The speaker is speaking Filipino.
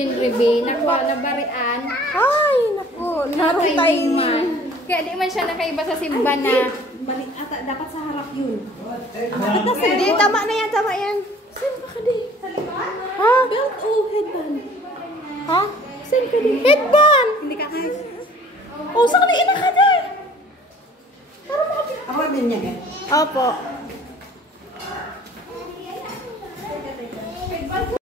Jen Rebe, nabarian. Ay, naku. Naroon tayo. Kaya di man siya nakaiba sa simba na. Balik ata, dapat sa harap yun. Hindi, tama na yan, tama yan. Saan ba ka di? Sa liman? Ha? Belt o headband? Ha? Saan ka di? Headband! Hindi ka kahit. Oh, saan ka di ina ka di? Ako din niya eh. Opo.